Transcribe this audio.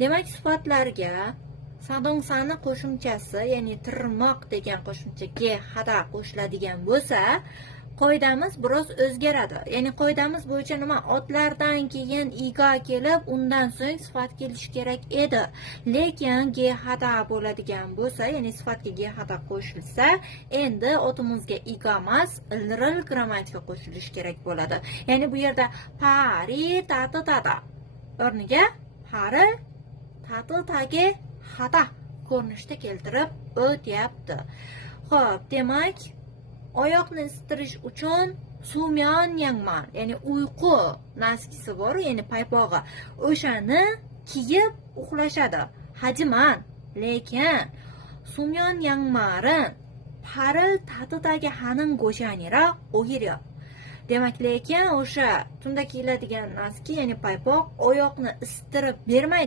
Demak, sifatlarga sadonsani qo'shimchasi, ya'ni tirmoq degan qo'shimchaga hada qo'shiladigan bo'lsa, qoidamiz biroz o'zgaradi. Ya'ni qoidamiz bo'yicha nima? Otlardan keyin iga kelib, undan so'ng sifat kelishi kerak edi. Lekin ge hada bo'ladigan bo'lsa, ya'ni sifatga ge hada qo'shilsa, endi otimizga iga emas, liril grammatika qo'shilishi kerak bo'ladi. Ya'ni bu yerda pari tati tada o'rniga pari tati tagi hada ko'rinishda keltirib o'tyapti. Xo'p, demak, oyoqni isitirish uchun sumyon yangman, ya'ni uyqu naskisi bor, ya'ni paypog'i. O'shani kiyib uxlashadi. Hajiman, lekin sumyon yangmarin paril tatidagi hanin go'shanira o'giryo. Demak, lekin o'sha tunda kiyiladigan naski, ya'ni paypoq oyoqni isittirib bermaydi.